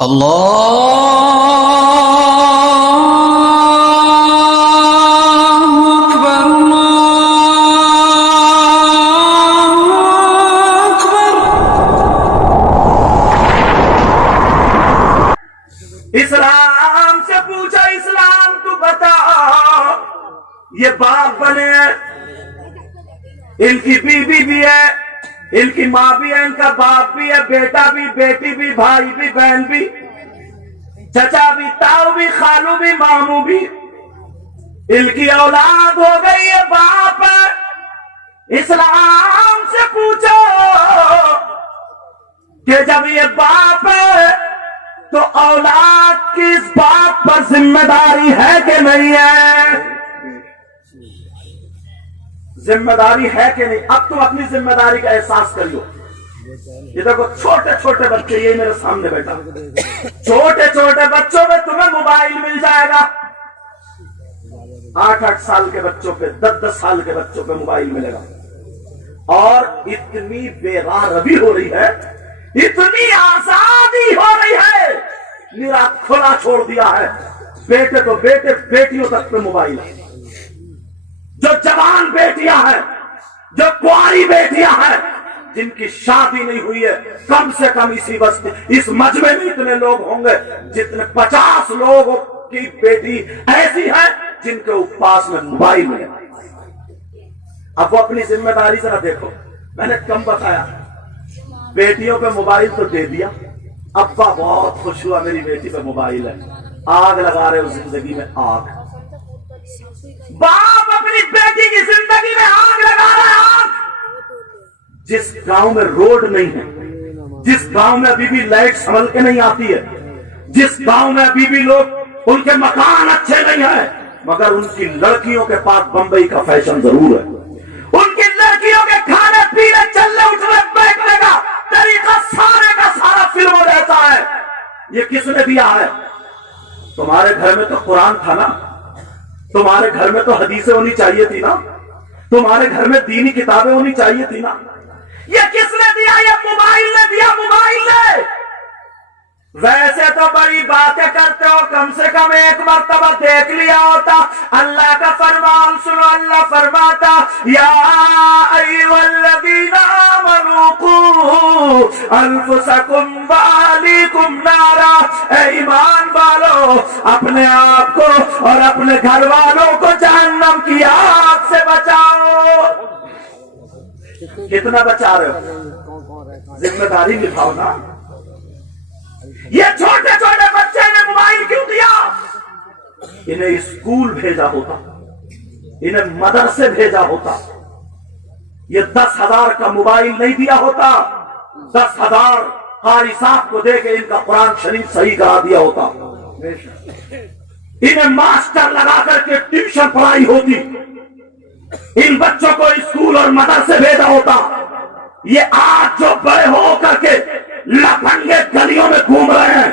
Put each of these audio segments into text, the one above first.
اسلام سے پوچھا، اسلام تو بتا، یہ باپ بنے ہیں، ان کی بیوی بھی ہے، ان کی ماں بھی ہے، ان کا باپ بھی ہے، بیٹا بھی، بیٹی بھی، بھائی بھی، بہن بھی، چچا بھی، تاؤ بھی، خالو بھی، ماموں بھی، ان کی اولاد ہو گئی، یہ باپ ہے۔ اسلام سے پوچھو کہ جب یہ باپ ہے تو اولاد کی اس باپ پر ذمہ داری ہے کہ نہیں ہے؟ ذمہ داری ہے کہ نہیں؟ اب تم اپنی ذمہ داری کا احساس کریو۔ یہ دیکھو چھوٹے چھوٹے بچے، یہ میرے سامنے بیٹھا، چھوٹے چھوٹے بچوں میں تمہیں موبائل مل جائے گا، 8 سال کے بچوں پہ، 10 سال کے بچوں پہ موبائل ملے گا، اور اتنی بے راہ روی ہو رہی ہے، اتنی آزادی ہو رہی ہے، میرا کھلا چھوڑ دیا ہے، بیٹے تو بیٹے، بیٹیوں تک پہ موبائل ہے۔ جو جوان بیٹیاں ہیں، جو کنواری بیٹیاں ہیں، جن کی شادی نہیں ہوئی ہے، کم سے کم اسی بستی، اس مجمع میں اتنے لوگ ہوں گے جتنے 50 لوگوں کی بیٹی ایسی ہے جن کے پاس میں موبائل ہے۔ اب وہ اپنی ذمہ داری ذرا دیکھو، میں نے کم بتایا، بیٹیوں پہ موبائل تو دے دیا، ابا بہت خوش ہوا میری بیٹی پہ موبائل ہے، آگ لگا رہے ہو زندگی میں آگ۔ باپ اپنی بیٹی کی زندگی میں آگ لگا رہا ہے، آگ۔ جس گاؤں میں روڈ نہیں ہے، جس گاؤں میں ابھی بھی لائٹ سنبھل کے نہیں آتی ہے، جس گاؤں میں ابھی بھی لوگ ان کے مکان اچھے نہیں ہیں، مگر ان کی لڑکیوں کے پاس بمبئی کا فیشن ضرور ہے، ان کی لڑکیوں کے کھانے پینے چلنے اٹھنے بیٹھنے کا طریقہ سارے کا سارا فلم رہتا ہے۔ یہ کس نے دیا ہے؟ تمہارے گھر میں تو قرآن تھا نا، تمہارے گھر میں تو حدیثیں ہونی چاہیے تھی نا، تمہارے گھر میں دینی کتابیں ہونی چاہیے تھی نا۔ یہ کس نے دیا؟ یہ موبائل نے دیا، موبائل نے۔ ویسے تو بڑی باتیں کرتے ہو، کم سے کم ایک مرتبہ دیکھ لیا ہوتا۔ اللہ کا فرمان سنو، اللہ فرماتا یا ایھا الذین آمنوا قوا انفسکم واہلیکم نارا، اے ایمان والو اپنے آپ کو اور اپنے گھر والوں کو جہنم کی آگ سے بچاؤ۔ کتنا بچا رہے ہو؟ ذمہ داری نبھاؤ نا۔ یہ چھوٹے چھوٹے بچے نے موبائل کیوں دیا؟ انہیں اسکول بھیجا ہوتا، انہیں مدرسے بھیجا ہوتا، یہ 10,000 کا موبائل نہیں دیا ہوتا، 10,000 قاری صاحب کو دے کے ان کا قرآن شریف صحیح کرا دیا ہوتا، انہیں ماسٹر لگا کر کے ٹیوشن پڑھائی ہوتی، ان بچوں کو اسکول اور مدرسے بھیجا ہوتا۔ یہ آج جو بڑے ہو کر کے لفنگے گلیوں میں گھوم رہے ہیں،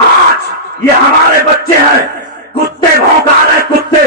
آج یہ ہمارے بچے ہیں، کتے بھونکا رہے، کتے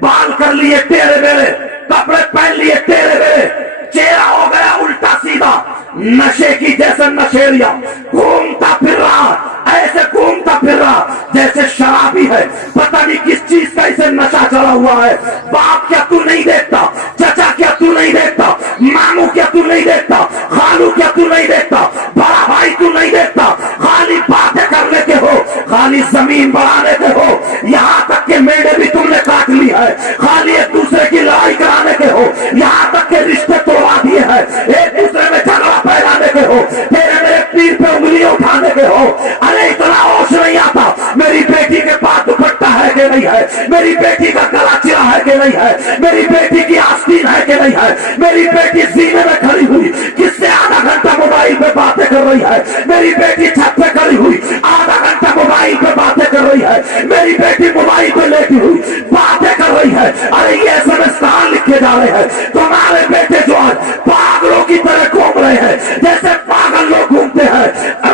بال کر لیے ٹیڑے میرے، کپڑے پہن لیے ٹیڑے میرے، چہرہ ہو گیا الٹا سیدھا، نشے کی جیسے نشیڑیا گھومتا پھر رہا، ایسے گھومتا پھر رہا جیسے شرابی ہے، پتہ نہیں کس چیز کا اسے نشہ چڑھا ہوا ہے۔ باپ کیا تو نہیں دیکھتا؟ چچا کیا تو نہیں دیکھتا؟ ماموں کیا تو نہیں دیکھتا؟ خالو کیا تو نہیں دیکھتا؟ بڑا بھائی تو نہیں دیکھتا؟ خالی باتیں کرنے کے ہو، خالی زمین بڑھانے کے ہو، یہاں تک کہ میڑے بھی تم نے کاٹ لی ہے، خالی ایک دوسرے کی لڑائی کرانے کے ہو، یہاں تک کہ رشتے توڑوا دیے ہیں، ایک دوسرے میں جھگڑا پھیلانے کے ہو، تیرے میرے پیر پہ انگلیاں اٹھانے کے ہو۔ ارے اتنا ہوش نہیں آتا میری بیٹی کے پاس دوپٹہ ہے کہ نہیں ہے، میری بیٹی کا گلا چرا ہے کہ نہیں ہے، میری بیٹی کی آستین ہے کہ نہیں ہے، میری بیٹی زینے میں کھڑی ہوئی کس سے آدھا گھنٹہ موبائل پہ باتیں کر رہی ہے، میری بیٹی چھت پہ کھڑی ہوئی آدھا گھنٹہ موبائل پہ باتیں کر رہی ہے، میری بیٹی موبائل پہ لیٹی ہوئی باتیں کر رہی ہے۔ ارے یہ SMS کہاں لکھے جا رہے ہیں؟ تمہارے بیٹے جو آج پاگلوں کی طرح گھوم رہے ہیں، جیسے پاگل لوگ گھومتے ہیں،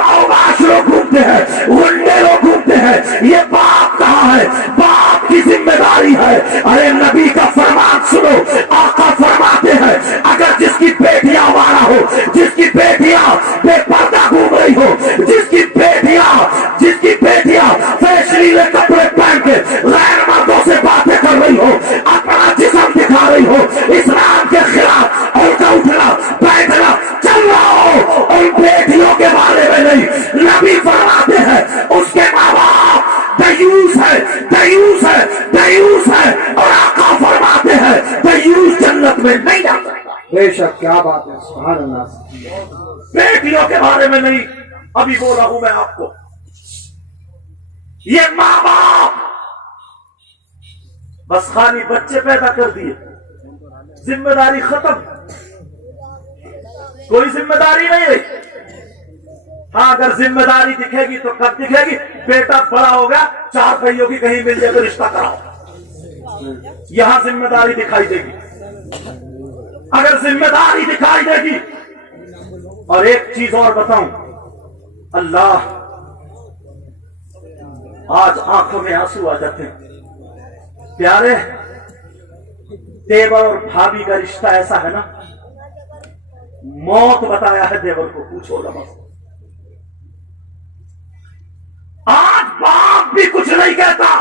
اوباش لوگ گھومتے ہیں، غنڈے لوگ گھومتے ہیں، یہ باپ کہاں ہے؟ باپ کی ذمہ داری ہے۔ ارے نبی کا فرمان سنو، آقا فرماتے ہیں اگر جس کی بیٹیاں آوارہ ہو، جس کی بیٹیاں بے پردہ گھوم رہی ہو، جس کی بیٹیاں نبی فرماتے ہیں اس کے ماں باپ دیوس ہے، دیوس ہے، دیوس ہے، اور آقا فرماتے ہیں دیوس جنت میں نہیں جا سکتا۔ بے شک، کیا بات ہے، سبحان اللہ۔ بیٹیوں کے بارے میں نہیں ابھی بولا ہوں میں آپ کو، یہ ماں باپ بس خالی بچے پیدا کر دیے، ذمہ داری ختم، کوئی ذمہ داری نہیں رہی۔ ہاں اگر ذمہ داری دکھے گی تو کب دکھے گی؟ بیٹا بڑا ہوگا، چار بھائیوں کی کہیں مل جائے تو رشتہ کراؤ، یہاں ذمہ داری دکھائی دے گی۔ اگر ذمہ داری دکھائی دے گی، اور ایک چیز اور بتاؤں، اللہ آج آنکھوں میں آنسو آ جاتے ہیں پیارے، دیور اور بھابھی کا رشتہ ایسا ہے نا، موت بتایا ہے دیور کو، پوچھو نہ بس۔ آج باپ بھی کچھ نہیں کہتا،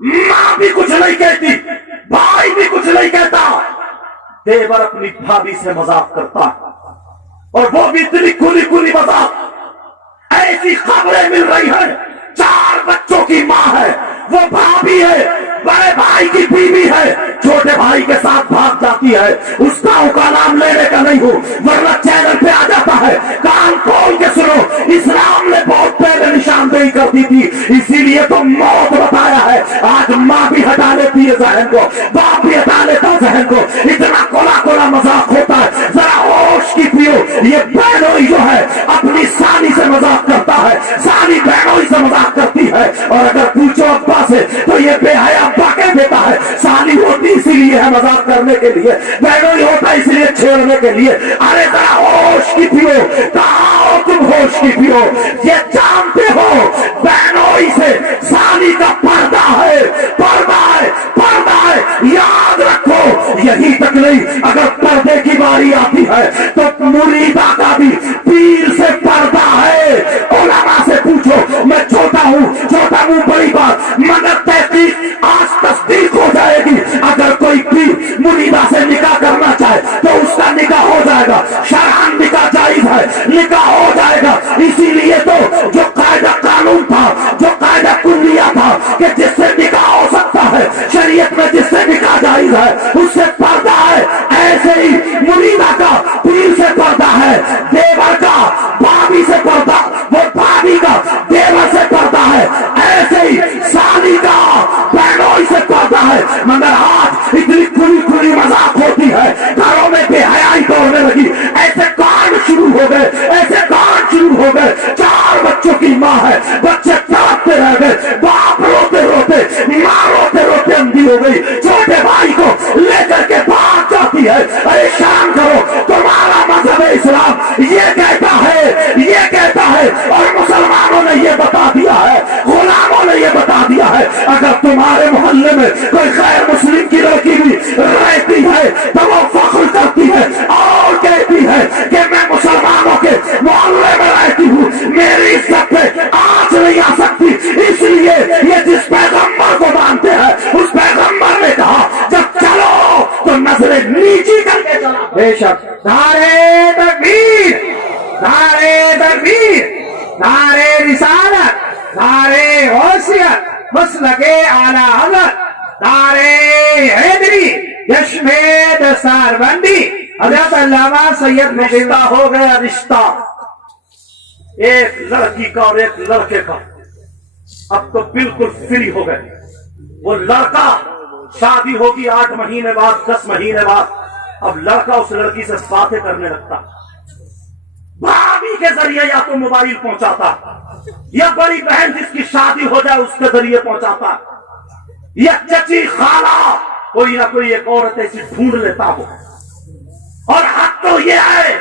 ماں بھی کچھ نہیں کہتی، بھائی بھی کچھ نہیں کہتا، دیور اپنی بھابھی سے مذاق کرتا ہے، اور وہ بھی اتنی کھلی کھلی مذاق۔ ایسی خبریں مل رہی ہیں، 4 بچوں کی ماں ہے، وہ بھابھی ہے، بڑے بھائی کی بیوی ہے، چھوٹے بھائی کے ساتھ بھاگ جاتی ہے، اس گاؤں کا نام لینے کا نہیں ہوں ورنہ چینل پہ آ جاتا ہے۔ کان کھول کے سنو، اسلام نے بہت پہلے نشاندہی کر دی تھی، اسی لیے تو موت بتایا ہے۔ آج ماں بھی ہٹا لیتی ہے ذہن کو، باپ بھی ہٹا لیتا ہے ذہن کو، اتنا کولا کولا مذاق ہوتا ہے۔ ذرا ہوش کی پیو، یہ بہنوئی جو ہے اپنی سالی سے مذاق کرتا ہے، سالی بہنوئی سے مذاق کرتی ہے، اور اگر پوچھو ابا سے تو یہ بے حیا ابا کہہ دیتا ہے سالی ہوتی اسی لیے ہے مذاق کرنے کے لیے، بہنوئی ہوتا اس لیے چھیڑنے کے لیے۔ ارے ذرا ہوش کی پیو، کہاں ہو تم ہوش کی پیو؟ یہ جانتے ہو بہنوئی سے سالی کا پردہ ہے، پردہ ہے، پردہ ہے، یاد رکھو۔ یہی تک نہیں، اگر پردے کی باری آتی ہے تو مریدہ کا بھی پیر سے پردہ ہے۔ علماء سے پوچھو، میں چھوٹا ہوں، چھوٹا ہوں بڑی بات، مگر تحقیق آج تصدیق ہو جائے گی۔ اگر کوئی پیر مریدہ سے نکاح کرنا چاہے تو اس کا نکاح ہو جائے گا، شرعاً نکاح جائز ہے، نکاح ہو جائے گا۔ اسی لیے تو جو قاعدہ قانون تھا، جو قاعدہ کلیہ تھا کہ جس سے نکاح ہو سکتا ہے شریعت میں، جس سے نکاح جائز ہے اس سے پردہ ہے، ایسے ہی مریدہ کا پیر سے پردہ ہے، دیور کا بھابھی سے پردہ، وہ بھابھی کا دیور سے پردہ ہے، ایسے ہی سالی کا بہنوئی سے پردہ ہے۔ مگر آج اتنی کھلی کھلی مذاق ہوتی ہے، گھروں میں بے حیائی دوڑنے لگی، ایسے کانڈ شروع ہو گئے، ایسے کانڈ شروع ہو گئے۔ 4 بچوں کی ماں ہے، بچے تڑپتے رہ گئے، باپ روتے روتے، ماں روتے روتے اندھی ہو گئی، چھوٹے بھائی کو لے کر کے بھاگ جاتی ہے۔ ارے شرم کرو، تمہارا مذہب اسلام یہ کہتا ہے، یہ کہتا ہے، اور مسلمانوں نے یہ بتا دیا ہے، غلاموں نے یہ بتا دیا ہے، اگر تمہارے محلے میں کوئی غیر مسلم کی لڑکی بھی رہتی ہے تو وہ فخر کرتی ہے اور کہتی ہے کہ میں مسلمانوں کے محلے میں رہتی ہوں، میری عزت پہ آنچ نہیں آ سکتی۔ اس لیے یہ جس پیغمبر کو مانتے ہیں اس پیغمبر نے کہا جب چلو تو نظریں نیچی کر کے چلا۔ بے شک، نعرے تکبیر، نعرے تکبیر، نعرے رسالت، نعرے غوثیت، مسلک اعلی حضرت، نعرے حیدری، جشن دستار بندی حضرت علامہ سید رشتہ ہو گیا، رشتہ ایک لڑکی کا اور ایک لڑکے کا، اب تو بالکل فری ہو گئے۔ وہ لڑکا شادی ہوگی 8 مہینے بعد، 10 مہینے بعد، اب لڑکا اس لڑکی سے باتیں کرنے لگتا، بھابھی کے ذریعے یا تو موبائل پہنچاتا، یا بڑی بہن جس کی شادی ہو جائے اس کے ذریعے پہنچاتا، یا چچی خالہ کوئی نہ کوئی ایک عورت ایسی ڈھونڈ لیتا ہو۔ اور حد تو یہ ہے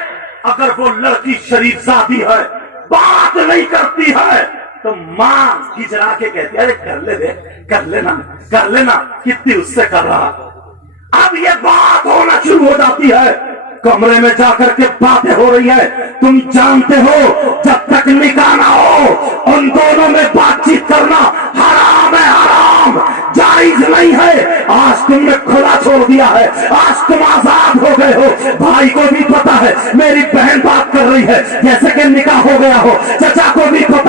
اگر وہ لڑکی شریف زادی ہے، بات نہیں کرتی ہے، تو ماں گجرا کے کہتی ہے ارے کر لے بے، کر لینا، کر لینا، کتنی اس سے کر رہا۔ اب یہ بات ہونا شروع ہو جاتی ہے، کمرے میں جا کر کے باتیں ہو رہی ہے۔ تم جانتے ہو جب تک نکاح نہ ہو ان دونوں میں بات چیت کرنا حرام ہے، حرام، جائز نہیں ہے۔ آج تم نے کھلا چھوڑ دیا ہے، آج تم آزاد ہو گئے ہو۔ بھائی کو بھی پتا ہے میری بہن بات کر رہی ہے جیسے کہ نکاح ہو گیا ہو، چچا کو بھی پتا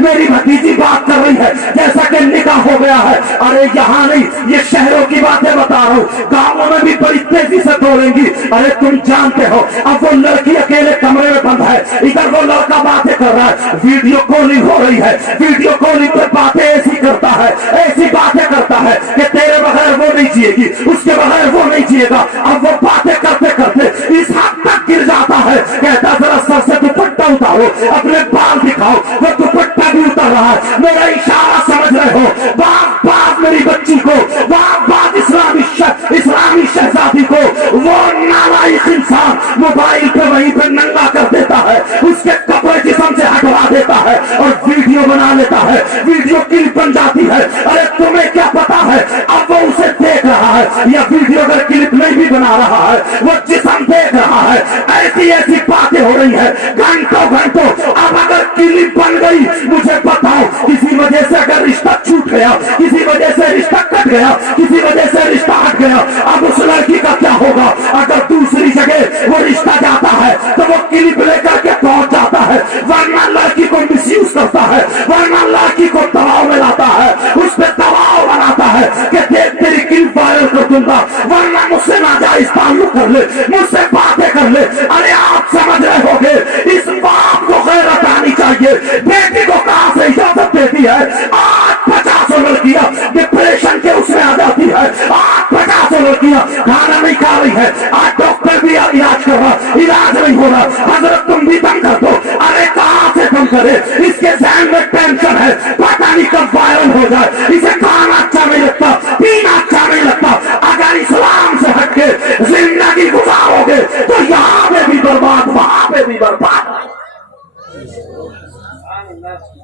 میری بھتیجی بات کر رہی ہے جیسا کہ نکاح ہو گیا ہے. ارے یہاں نہیں، یہ شہروں کی باتیں بتا رہا ہوں، گاؤں میں بھی بڑی تیزی سے توڑیں گی. ارے تم جانتے ہو اب وہ لڑکی اکیلے کمرے میں بند ہے، ادھر وہ لڑکا باتیں کر رہا ہے، ویڈیو کالنگ ہو رہی ہے، ویڈیو کالنگ پر باتیں ایسی کرتا ہے، ایسی باتیں کرتا ہے کہ تیرے بغیر وہ نہیں جیے گی، اس کے بغیر وہ نہیں جیے گا. اب وہ باتیں کرتے کرتے اس حد تک گر جاتا ہے، کہتا ذرا سر سے دوپٹہ اتارو، اپنے بال دکھاؤ. وہ دوپٹہ بھی اتر رہا ہے. میرا اشارہ سمجھ رہے ہو؟ باپ باپ میری بچی کو، باپ باپ اسلامی شہزادی کو وہ نالائق انسان موبائل پہ وہیں پہ ننگا کر دیتا ہے، اس کے کپڑے جسم سے ہٹوا دیتا ہے اور ویڈیو بنا لیتا ہے، ویڈیو کلپ بن جاتی ہے. ارے تمہیں کیا پتا ہے اب وہ اسے دیکھ رہا ہے، یا ویڈیو اگر کلپ نہیں بھی بنا رہا ہے وہ جسم دیکھ رہا ہے. ایسی ایسی باتیں ہو رہی ہے گھنٹوں گھنٹوں. اب اگر کلپ بن گئی مجھے بتاؤ، کسی وجہ سے اگر رشتہ چھوٹ گیا، کسی وجہ سے رشتہ کٹ گیا، کسی وجہ سے رشتہ ہٹ گیا، اب اس لڑکی کا کیا ہوگا؟ اگر دوسری جگہ وہ رشتہ جاتا ہے تو وہ کلپ لے کر کے پہنچ جاتا ہے، ورنہ لڑکی کو مس یوز کرتا ہے، ورنہ لڑکی کو دباؤ میں لاتا ہے، اس پہ دباؤ بناتا ہے کہ دیکھ تیری کلپ وائرل کر دوں گا، ورنہ مجھ سے ناجائز تعلق کر لے، مجھ سے باتیں کر لے. ارے آپ سمجھ رہے ہو گے اس باپ کو غیرت آنی چاہیے. بیٹی کو کہاں سے اجازت دیتی ہے؟ 850 لڑکیاں ڈپریشن کے اس میں آ جاتی ہے، 850 لڑکیاں کھانا نہیں کھا رہی ہے، آج ڈاکٹر بھی علاج کر رہا، علاج نہیں ہو رہا. حضرت تم بھی دم کر دو. ارے کہاں سے دم کرے؟ اس کے ذہن میں ٹینشن ہے، پتہ نہیں کب وائرل ہو جائے. اسے کھانا اچھا نہیں لگتا، پینا اچھا نہیں لگتا. اگر اسلام سے ہٹ کے زندگی گزارو گے تو یہاں پہ بھی برباد، وہاں پہ بھی برباد.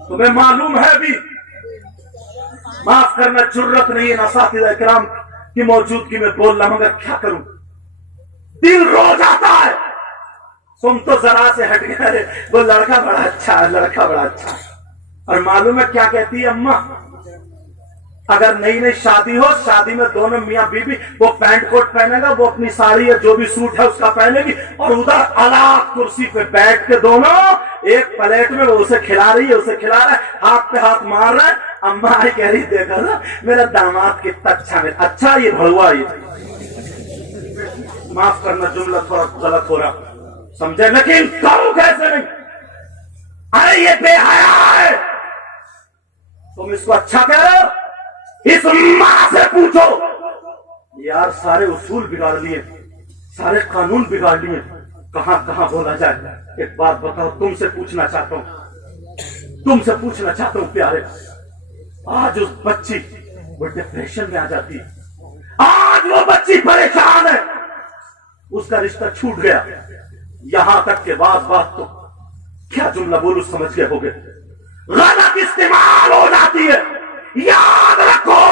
تمہیں معلوم ہے بھی، معاف کرنا جرت نہیں ہے اساتذہ کرام کی موجودگی میں بولنا، مگر کیا کروں، دل رو جاتا ہے. تم تو ذرا سے ہٹ گئے، وہ لڑکا بڑا اچھا ہے، لڑکا بڑا اچھا ہے. اور معلوم ہے کیا کہتی ہے اماں؟ اگر نئی نئی شادی ہو، شادی میں دونوں میاں بیوی، وہ پینٹ کوٹ پہنے گا، وہ اپنی ساڑی یا جو بھی سوٹ ہے اس کا پہنے گی، اور ادھر الگ کرسی پہ بیٹھ کے دونوں ایک پلیٹ میں وہ اسے کھلا رہی ہے، اسے کھلا رہا ہے، ہاتھ پہ ہاتھ مار رہا ہے. اماں آئی کہہ رہی دیکھا نا میرا داماد کتنا اچھا ہے. اچھا یہ بھڑوا، یہ معاف کرنا جملہ تھوڑا غلط ہو رہا سمجھے، لیکن کروں کیسے نہیں. ارے یہ بے حیا ہے، تم اس کو اچھا کہہ رہے ہو؟ اس ماں سے پوچھو. یار سارے اصول بگاڑ لیے، سارے قانون بگاڑ لیے، کہاں کہاں بولا جائے. ایک بات بتاؤ، تم سے پوچھنا چاہتا ہوں، تم سے پوچھنا چاہتا ہوں پیارے، آج اس بچی وہ ڈپریشن میں آ جاتی ہے، آج وہ بچی پریشان ہے، اس کا رشتہ چھوٹ گیا، یہاں تک کہ بات تو کیا جملہ بولو سمجھ گئے ہوگے، غلط استعمال ہو جاتی ہے. یاد رکھو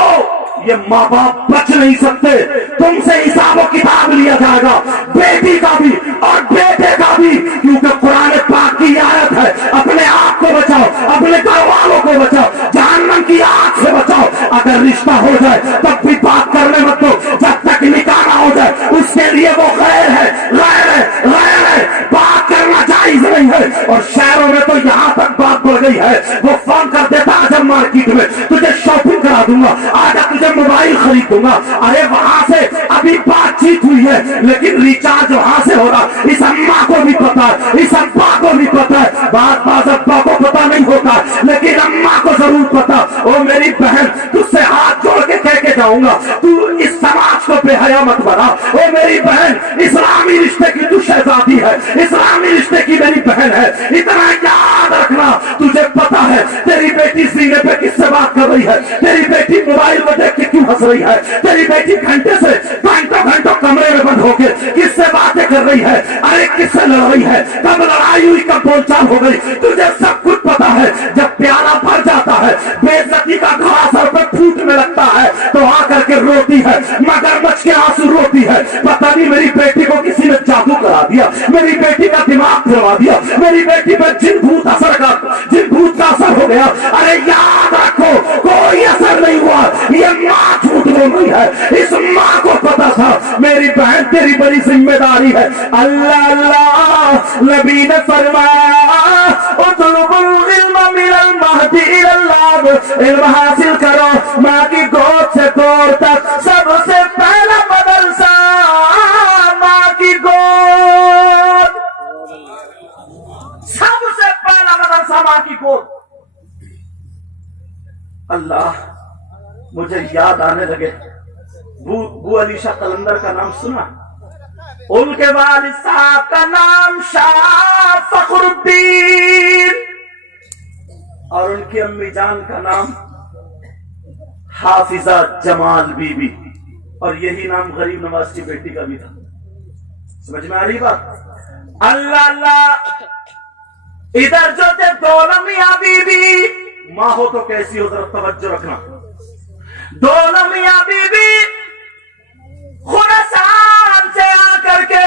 یہ ماں باپ بچ نہیں سکتے، تم سے حساب و کتاب لیا جائے گا، بیٹی کا بھی اور بیٹے کا بھی، کیونکہ قرآن پاک کی آیت ہے اپنے آپ کو بچاؤ، اپنے گھر والوں کو بچاؤ، جہنم کی آگ سے بچاؤ. اگر رشتہ ہو جائے تب بھی بات کرنے مت دو، جب تک نکاح نہ ہو جائے اس کے لیے وہ غیر ہے، غیر ہے، بات کرنا جائز نہیں ہے. اور شہروں میں تو یہاں تک بات بڑھ گئی ہے، وہ فون کر دیتا آج مارکیٹ میں تجھے شاپنگ کرا دوں گا، آج تجھے موبائل خرید دوں گا. ارے وہاں سے ابھی بات چیت ہوئی ہے لیکن ریچارج وہاں سے ہو رہا. اس اماں کو بھی پتا ہے، اس ابا کو بھی پتا ہے، بعض ابا کو پتا نہیں ہوتا لیکن اماں کو ضرور پتا. او میری بہن تجھ سے ہاتھ جوڑ کے کہہ کے جاؤں گا، تو اس سماج کو بے حیا مت بنا. او میری بہن اسلامی رشتے کی تو شہزادی ہے، اسلامی رشتے کی میری بہن ہے. اتنا یاد رکھنا، تجھے پتا ہے تیری بیٹی سینے پہ کس سے بات کر رہی ہے، تیری بیٹی موبائل میں دیکھ کے کیوں ہنس رہی ہے، تیری بیٹی گھنٹے سے گھنٹوں کمرے میں بند ہو کے کس سے باتیں کر رہی ہے، ارے کس سے لڑ رہی ہے، کب لڑائی ہوئی، کب بول چال ہو گئی، تجھے سب کچھ پتا ہے. جب پیالہ بھر جاتا ہے، بے عزتی کا گھڑا سر پہ پھوٹنے لگتا ہے تو آ کر کے روتی ہے، مگر مچ کے آنسو روتی ہے. پتہ نہیں میری بیٹی کو کسی نے جادو کرا دیا، میری بیٹی کا دماغ پھروا دیا، میری بیٹی پر جن بھوت کا اثر ہو گیا. ارے یاد رکھو کوئی اثر نہیں ہوا، یہ ماں جھوٹ بول رہی ہے. اس ماں کو پتا تھا میری بہن تیری بڑی ذمہ داری ہے. اللہ نبی نے فرمایا اطلب العلم من المہد دین اللہ علم حاصل کرو ماں کی گود سے دور تک سب سے پہلا مدرسہ ماں کی گود، سب سے پہلا مدرسہ ماں کی گود۔ اللہ مجھے یاد آنے لگے بو علی شاہ قلندر کا نام سنا؟ ان کے والد صاحب کا نام شاہ فخر الدین اور ان کی امی جان کا نام حافظہ جمال بی بی، اور یہی نام غریب نواز کی بیٹی کا بھی تھا۔ سمجھ میں آ رہی بات؟ اللہ اللہ، ادھر جو تھے دونوں میاں بی بی، ماں ہو تو کیسی ہو ذرا توجہ رکھنا، دونوں میاں بی بی خراسان سے آ کر کے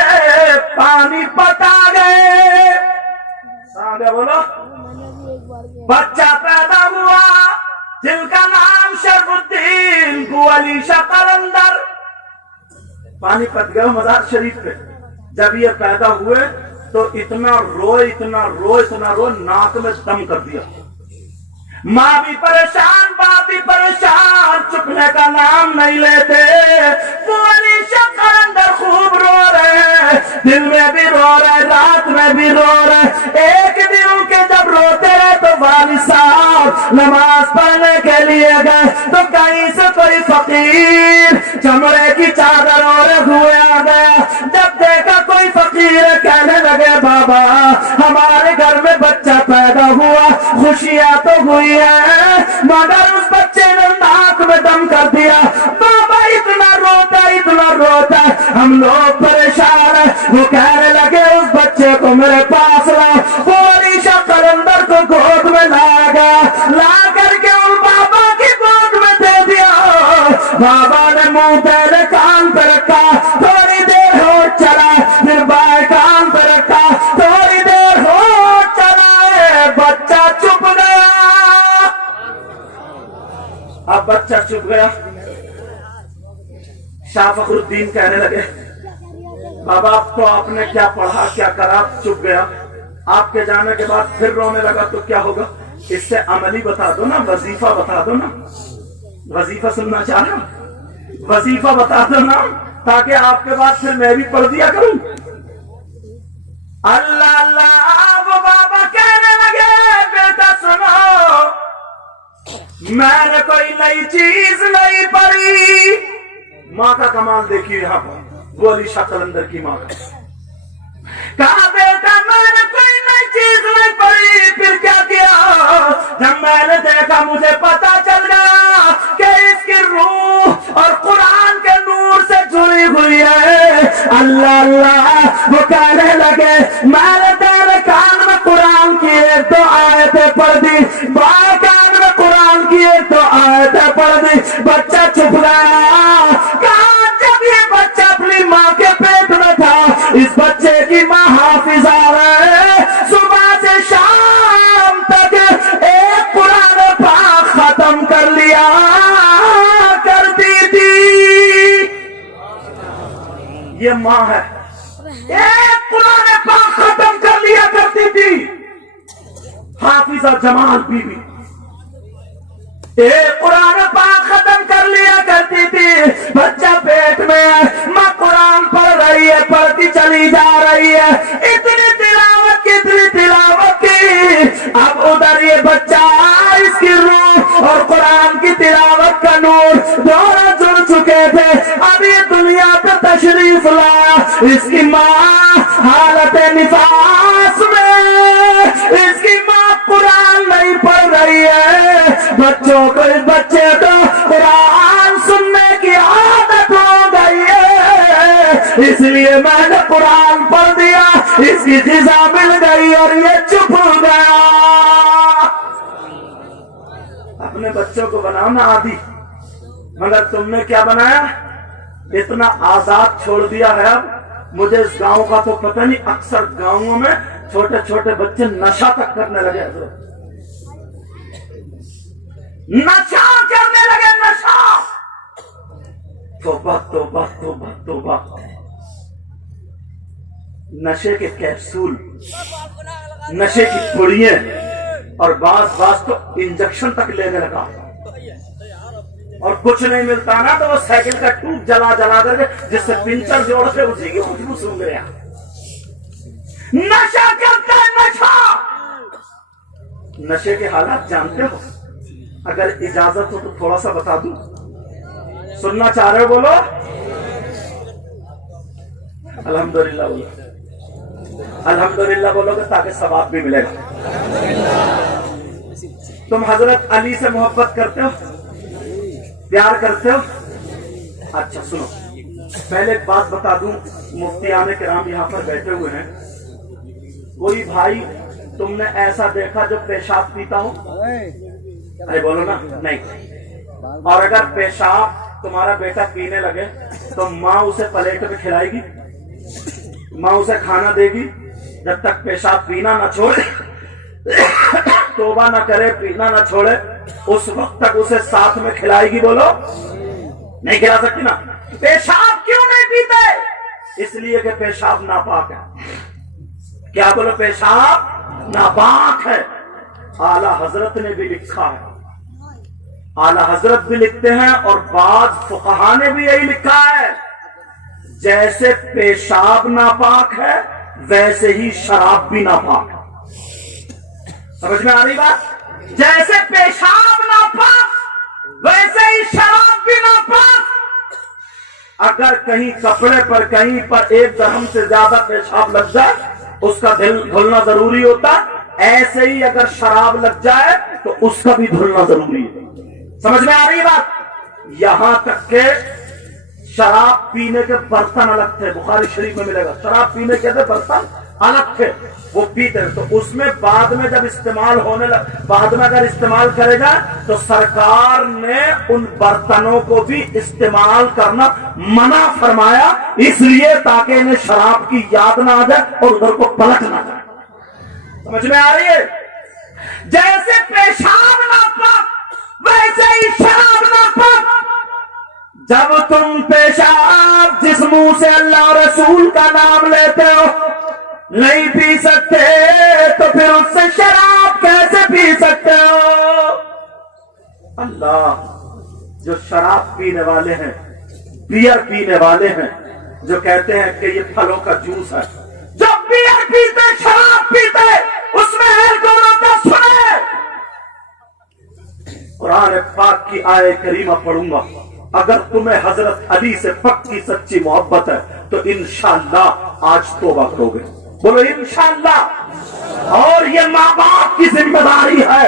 پانی پتا گئے، آگے بولو، بچہ پیدا ہوا جن کا نام شرف الدین بو علی شاہ قلندر، پانی پت گئے مزار شریف پہ۔ جب یہ پیدا ہوئے تو اتنا روئے ناک میں دم کر دیا، ماں بھی پریشان باپ بھی پریشان، چپنے کا نام نہیں لیتے۔ بو علی شاہ قلندر خوب رو رہے، دن میں بھی رو رہے رات میں بھی رو رہے۔ ایک دن ان کے جب روتے رہے تو والد صاحب نماز پڑھنے کے لیے گئے تو کہیں سے کوئی فقیر چمڑے کی چادر اوڑھے ہوئے آ گیا۔ جب دیکھا کوئی فقیر کہنے لگے بابا ہمارے گھر میں بچہ پیدا ہوا، خوشیاں تو ہوئی ہے مگر اس بچے نے ناک میں دم کر دیا، بابا اتنا روتا ہم لوگ پریشان ہیں۔ وہ کہنے لگے اس بچے کو میرے پاس لاؤ۔ بو علی شاہ قلندر کو گود میں لایا گیا، لا کر کے ان بابا کی گود میں دے دیا۔ بابا نے منہ پہلے کان پہ رکھا، تھوڑی دیر ہوٹ چلا، پھر بائیں کان پہ رکھا، تھوڑی دیر ہوٹ چلا، بچہ چپ گیا۔ اب بچہ چپ گیا، شاہ فخر الدین کہنے لگے بابا اب تو آپ نے کیا پڑھا کیا کرا، چپ گیا، آپ کے جانے کے بعد پھر رونے لگا تو کیا ہوگا؟ اس سے عملی بتا دو نا، وظیفہ بتا دو نا، وظیفہ سننا چاہ رہا ہوں، وظیفہ بتا دو نا تاکہ آپ کے بعد پھر میں بھی پڑھ دیا کروں۔ اللہ اللہ، وہ بابا کہنے لگے بیٹا سنو، میں نے کوئی نئی چیز نہیں پڑھی۔ ماں کا کمال دیکھیے یہاں پر، بو علی شاہ قلندر کی ماں کا، کہا بیٹا میں نے کوئی نئی چیز نہیں پڑھی۔ پھر کیا کیا؟ جب میں نے دیکھا مجھے پتا چل گیا کہ اس کی روح اور قرآن کے نور سے جڑی ہوئی ہے۔ اللہ اللہ، وہ کہنے لگے میں نے تیرے کان میں قرآن کی ایک دو آیتیں پڑھ دی، بائیں کان میں قرآن کی ایک دو آیتیں پڑھ دی، بچہ چپ گیا۔ کہا جب یہ بچہ اپنی ماں کے پیٹ میں تھا، اس بچے کی ماں حافظہ ہے، صبح سے شام تک ایک قرآن پاک ختم کر لیا کرتی تھی۔ یہ ماں ہے، ایک قرآن پاک ختم کر لیا کرتی تھی حافظہ جمال بی بی، ایک قرآن پاک ختم کر لیا کرتی تھی۔ بچہ پیٹ میں ہے، ماں قرآن پڑھ رہی ہے، پڑھتی چلی جا رہی ہے، اتنی تلاوت کی۔ اب ادھر یہ بچہ اس کی روح اور قرآن کی تلاوت کا نور دونوں جڑ چکے تھے۔ اب یہ دنیا پہ تشریف لایا، اس کی ماں حالت نفاس میں، اس کی ماں قرآن نہیں پڑھ رہی ہے۔ بچوں کو، اس بچے کو قرآن سننے کی عادت ہو گئی ہے، اس لیے میں نے قرآن پڑھ دیا، اس کی غذا مل گئی اور یہ چپ ہو گیا۔ اپنے بچوں کو بنانا عادی، مگر تم نے کیا بنایا؟ اتنا آزاد چھوڑ دیا ہے۔ اب مجھے اس گاؤں کا تو پتہ نہیں، اکثر گاؤں میں چھوٹے چھوٹے بچے نشہ تک کرنے لگے، نشہ کرنے لگے، نشہ۔ توبہ توبہ توبہ توبہ، نشے کے کیپسول، نشے کی پڑیاں، اور بعض تو انجیکشن تک لینے لگا، اور کچھ نہیں ملتا نا تو وہ سائیکل کا ٹوب جلا کر کے جس سے پنچر جوڑ سے اسی کی خوشبو سونگ گیا. نشہ کرتا ہے نشہ. نشے کے حالات جانتے ہو؟ اگر اجازت ہو تو تھوڑا سا بتا دوں. سننا چاہ رہے ہو؟ بولو الحمدللہ. بولو الحمدللہ بولو گے تاکہ ثواب بھی ملے گا. تم حضرت علی سے محبت کرتے ہو؟ پیار کرتے ہو؟ اچھا سنو، پہلے ایک بات بتا دوں. مفتیان کرام یہاں پر بیٹھے ہوئے ہیں. کوئی بھائی تم نے ایسا دیکھا جو پیشاب پیتا ہو؟ ارے بولو نا. نہیں. اور اگر پیشاب تمہارا بیٹا پینے لگے تو ماں اسے پلیٹ میں کھلائے گی، ماں اسے کھانا دے گی جب تک پیشاب پینا نہ چھوڑے، توبہ نہ کرے، پینا نہ چھوڑے، اس وقت تک اسے ساتھ میں کھلائے گی. بولو نہیں کھلا سکتی نا. پیشاب کیوں نہیں پیتے؟ اس لیے کہ پیشاب ناپاک ہے. کیا بولو؟ پیشاب ناپاک ہے. اعلی حضرت نے بھی لکھا ہے، اعلی حضرت بھی لکھتے ہیں اور بعض فقہا نے بھی یہی لکھا ہے، جیسے پیشاب ناپاک ہے ویسے ہی شراب بھی ناپاک ہے. سمجھ میں آ رہی بات؟ جیسے پیشاب ناپاک ویسے ہی شراب بھی ناپاک. اگر کہیں کپڑے پر کہیں پر 1 درہم سے زیادہ پیشاب لگ جائے اس کا دھلنا ضروری ہوتا، ایسے ہی اگر شراب لگ جائے تو اس کا بھی دھلنا ضروری ہے. سمجھ میں آ رہی بات؟ یہاں تک کہ شراب پینے کے برتن الگ تھے. بخاری شریف میں ملے گا شراب پینے کے برتن الگ تھے، وہ پیتے. تو اس میں بعد میں جب استعمال ہونے بعد میں اگر استعمال کرے گا تو سرکار نے ان برتنوں کو بھی استعمال کرنا منع فرمایا، اس لیے تاکہ انہیں شراب کی یاد نہ آ جائے اور ادھر کو پلٹ نہ جائے. سمجھ میں آ رہی ہے؟ جیسے پیشاب ناپاک ویسے ہی شراب ناپاک. جب تم پیشاب جس منہ سے اللہ رسول کا نام لیتے ہو نہیں پی سکتے تو پھر اس سے شراب کیسے پی سکتے ہو؟ اللہ جو شراب پینے والے ہیں، بیئر پینے والے ہیں، جو کہتے ہیں کہ یہ پھلوں کا جوس ہے، جو بیئر پیتے شراب پیتے اس میں الکوہل ہوتا. سنے قرآن پاک کی آیت کریمہ پڑھوں گا. اگر تمہیں حضرت علی سے پکی سچی محبت ہے تو انشاءاللہ آج توبہ کرو گے. بولو انشاءاللہ. اور یہ ماں باپ کی ذمہ داری ہے،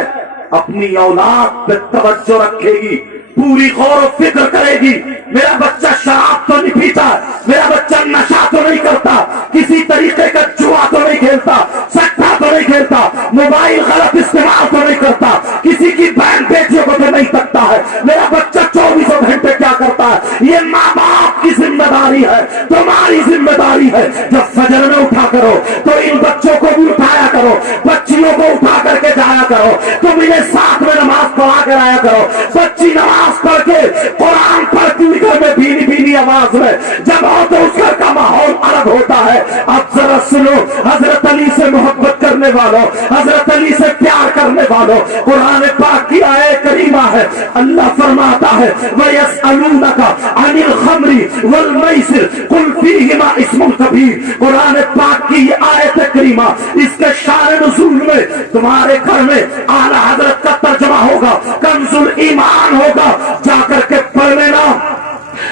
اپنی اولاد پہ توجہ رکھے گی، پوری غور و فکر کرے گی. میرا بچہ شراب تو نہیں پیتا، میرا بچہ نشہ تو نہیں کرتا، کسی طریقے کا جوا تو نہیں کھیلتا، سٹا تو نہیں کھیلتا، موبائل غلط استعمال تو نہیں کرتا، کسی کی بہن بیٹیوں کو تو نہیں تکتا ہے. میرا بچہ 24 گھنٹے کیا کرتا ہے؟ یہ ماں باپ کی ذمہ داری ہے، تمہاری ذمہ داری ہے. جب فجر میں اٹھا کرو تو ان بچوں کو بھی اٹھایا کرو، بچیوں کو اٹھا کر کے جایا کرو، تم انہیں ساتھ میں نماز پڑھا کر آیا کرو. بچی نماز پڑھ کے قرآن پڑھتی ہوئی گھر میں بھینی بھینی آواز میں جب ہو تو اس گھر کا ماحول الگ ہوتا ہے. اب ذرا سنو، حضرت علی سے محبت کرنے والوں، حضرت علی سے پیار کرنے والوں، قرآن پاک کی آیت کریمہ ہے. اللہ فرماتا ہے وَيَسْأَلُونَكَ عَنِ الْخَمْرِ وَالْمَيْسِرِ قُلْ فِيهِمَا اسْمٌ كَبِيرٌ. قرآن پاک کی یہ آیت کریمہ، اس کے شان نزول میں تمہارے گھر میں اعلیٰ حضرت کا ترجمہ ہوگا، کنز الایمان ہوگا، جا کر کے پڑھ لینا.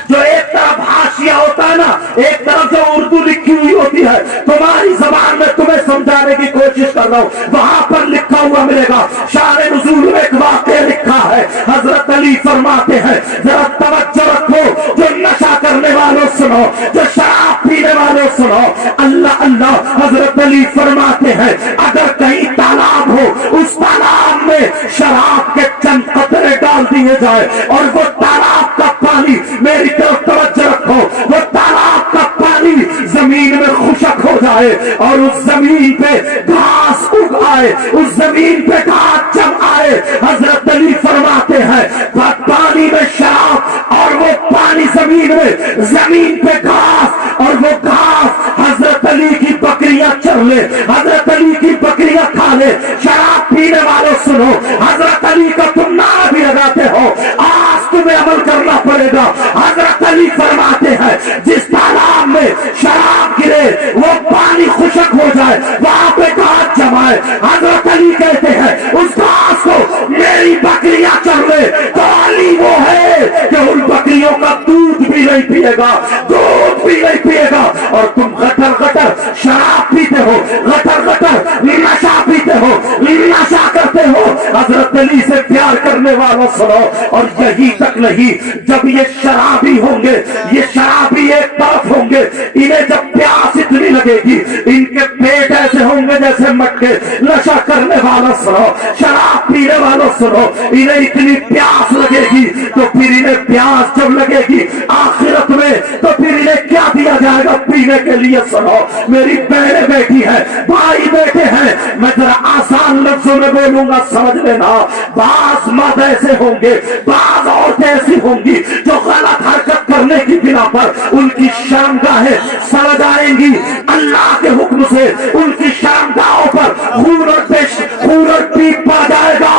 جو ایک طرف حاشیہ ہوتا ہے نا، ایک طرف جو اردو لکھی ہوئی ہوتی ہے، تمہاری زبان میں تمہیں سمجھانے کی کوشش کر رہا ہوں، وہاں پر لکھا ہوا ملے گا. شان نزول میں ایک واقعہ لکھا ہے. حضرت علی فرماتے ہیں ذرا توجہ رکھو، جو نشہ کرنے والوں سنو، جو شراب پینے والوں سنو. اللہ اللہ. حضرت علی فرماتے ہیں اگر کہیں تالاب ہو، اس تالاب میں شراب کے چند قطرے ڈال دیے جائے اور وہ تالاب کا پانی، میری طرف توجہ رکھو، وہ تالاب کا پانی زمین میں خشک ہو جائے اور اس زمین پہ گھاس اگ آئے، اس زمین پہ گھاس جم آئے. حضرت علی فرماتے ہیں پانی میں شراب اور وہ پانی زمین پہ گھاس اور وہ گھاس حضرت علی کی بکریاں چر لے، حضرت علی کی بکریاں کھا لے. شراب پینے والوں بکریاں چل رہے تو علی وہ ہے کہ ان بکریوں کا دودھ بھی نہیں پیے گا، دودھ بھی نہیں پیے گا، اور تم غٹر غٹر شراب پیتے ہو، غٹر غٹر نشہ پیتے ہو، نشہ کرتے ہو۔ حضرت علی سے پیار کرنے والوں سنو، اور یہی تک نہیں، جب یہ شرابی ہوں گے، یہ شرابی ایک طرف ہوں گے، انہیں جب پیاس اتنی لگے گی، ان کے پیٹ ایسے ہوں گے جیسے مٹکے۔ نشہ کرنے والوں سنو، شراب پینے والوں سنو، انہیں اتنی پیاس لگے گی تو پھر انہیں پیاس جب لگے گی آخرت میں تو پھر انہیں کیا دیا جائے گا پینے کے لیے؟ سنو، میری بہنیں بیٹھی ہے، بھائی بیٹھے ہیں، میں ذرا آسان لفظوں میں بولوں گا، سمجھ لینا۔ بعض مرد ایسے ہوں گے، بعض عورتیں ایسی ہوں گی جو غلط حرکت کرنے کی بنا پر ان کی شرمگاہیں سڑ جائیں گی، اللہ کے حکم سے ان کی شرمگاہوں پر خون اور پیپ پڑ جائے گا،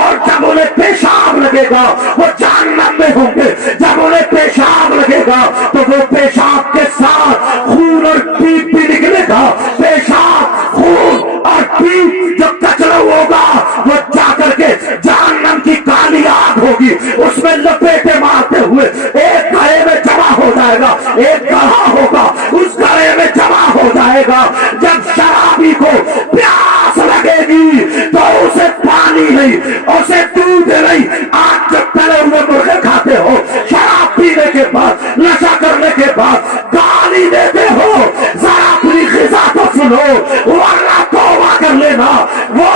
اور جب انہیں پیشاب لگے گا وہ جہنم میں ہوں گے۔ جب انہیں پیشاب لگے گا تو وہ پیشاب کے ساتھ خون اور پیپ بھی نکلے گا۔ پیشاب، خون اور پیپ جو کچرا ہوگا وہ جا کر کے جہنم کی کالی آگ ہوگی، اس میں لپیٹے مارتے ہوئے ایک گڑھے میں جمع ہو جائے گا، ایک گڑھا ہوگا اس گڑھے میں جمع ہو جائے گا۔ جب شرابی کو پیاس لگے گی تو اسے پانی نہیں، اسے دودھ نہیں، آج جب تلے ہوئے مرغے کھاتے ہو، شراب پینے کے بعد، نشہ کرنے کے بعد گالی دیتے ہو، ذرا اپنی غذا تو سنو، ورنہ توبہ کر لینا۔ وہ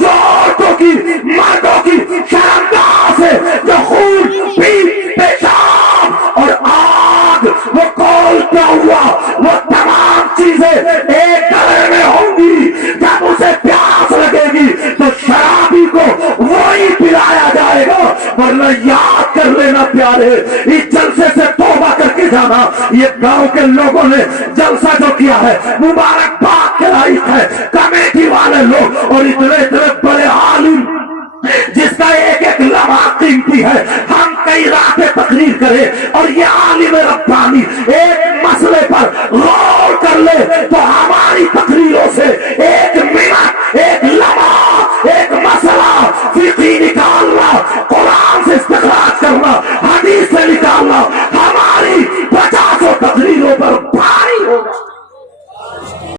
جو عورتوں کی، مردوں کی شرمگاہ سے جو خون، پیپ، پیشاب اور آگ وہ کھولتا ہوا، وہ تمام چیزیں ایک گڑھے میں ہوں گی۔ جب اسے پیاس لگے گی تو شرابی کو وہی پلایا جائے گا۔ ورنہ یاد کر لینا پیارے، اس جلسے سے توبہ کر کے جانا۔ یہ گاؤں کے لوگوں نے جلسہ جو کیا ہے مبارکباد کے لائق ہے، کمیٹی والے لوگ اور اتنے اتنے بڑے عالم جس کا ایک ایک لمحہ قیمتی ہے۔ ہم کئی راتیں تقریر کریں اور یہ عالم ربانی ایک مسئلے پر غور کر لے تو ہماری تقریروں سے ایک